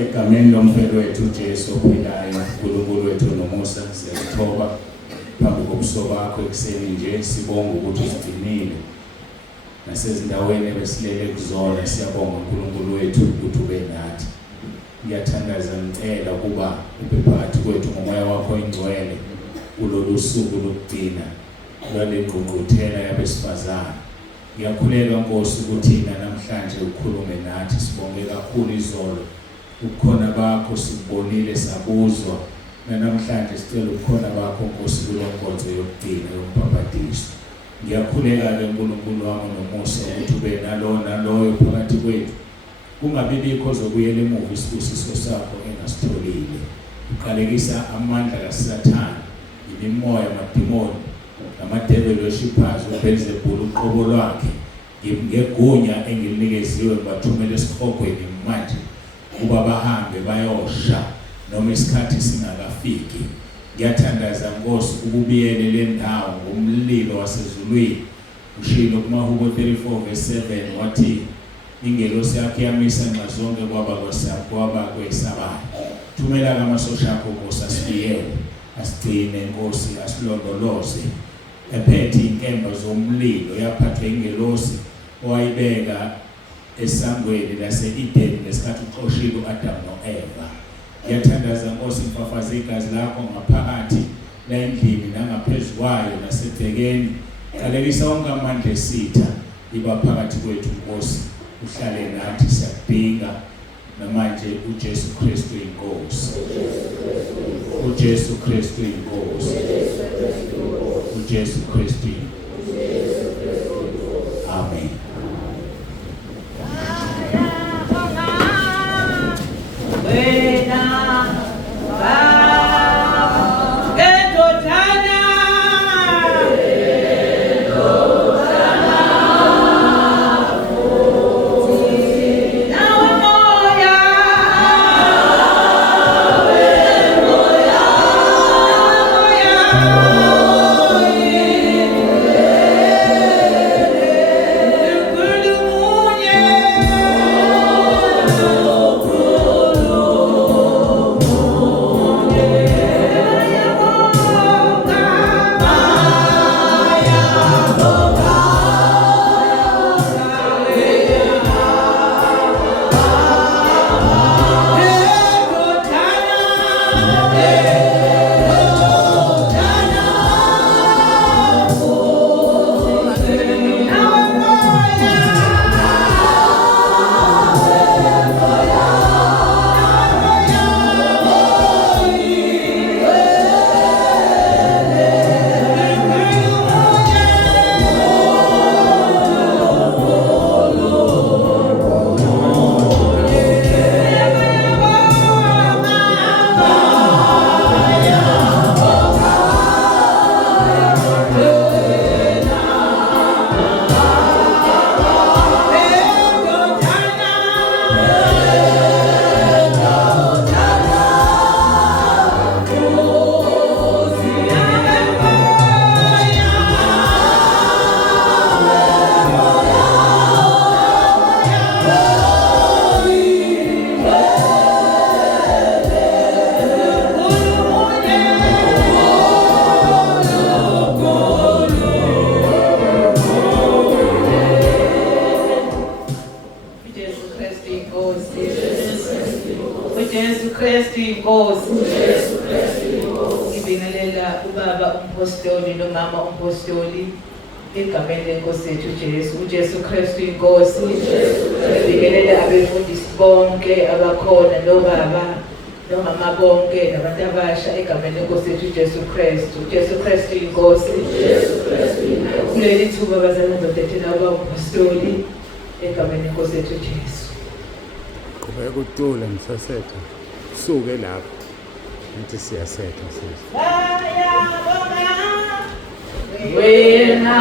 egameni lomfelo wethu uJesu ophilayo, uNkulunkulu wethu nomusa, siyakuthoba phambi kobuso bakho ekuseni nje, sibonga ukuthi usigcinile nasezindaweni ebesilele kuzona. Siyabonga uNkulunkulu wethu ukuthi ube nathi. Ngiyathandaza ngicela ukuba ube phakathi kwethu ngomoya wakho oyingcwele kulolu suku lokugcina lwale ngqungquthela yabesifazane. Ngiyakhuleka Nkosi ukuthi namhlanje ukhulume nathi. Sibonge kakhulu izolo ukukhona bakho, sikubonile sabuzwa. Namhlanje sicela ukukhona bakho Nkosi kulo nkonzo yokugcina yombhabhadiso. Ngiyakhuleka-ke uNkulunkulu wami nomusa ukuthi ube naloyo phakathi kwethu. Kungabibikho zokuyela emuva isibusiso sakho engasitholile. Uqalekisa amandla kaSathane, imimoya, amadimoni, namadevil worshippers, uBelzebul uqobo lwakhe. Ngegunya engilinikeziwe bathumele esikhogweni manje kuba bahambe bayosha noma isikhathi singakafiki. Ngiyathandaza Nkosi ukubiyele le ndawo ngomlilo wasezulwini. Ushilo kuMahubo 34:7 wathi ingelosi yakhe yamisa nxa zonke kwaba kwesabani. Thumela kamasosha akho Nkosi asifiyele, asigcine Nkosi, asilondoloze. Ephethe inkemba zomlilo yaphathwa ingelosi owayibeka esangweni lase-Eden ngesikhathi uxoshile uAdam no-Eva. Ngiyathandaza Nkosi mfafaze igazi lakho ngaphakathi la endlini nangaphezu kwayo nasebhekeni. Qalekisa wonke amandla esitha iba phakathi kwethu Nkosi, uhlale nathi, siyakudinga namanje. uJesu Kristu inkosi, uJesu Kristu inkosi, uJesu Kristu. Amen. uJesu Kristu inkosi. Ngibingelela ubaba umpostoli nomama umpostoli egameni lenkosi yethu Jesu. uJesu Kristu inkosi. Ngibingelela abefundisi bonke abakhona nobaba nomama bonke nabantu abasha egameni lenkosi yethu Jesu Kristu. uJesu Kristu inkosi. Kuleli thuba bazalwane ndothethela umpostoli egameni lenkosi yethu Jesu. Ukucula ngisasetha suke lapho ngithi siyasetha sisi Bayabonga wena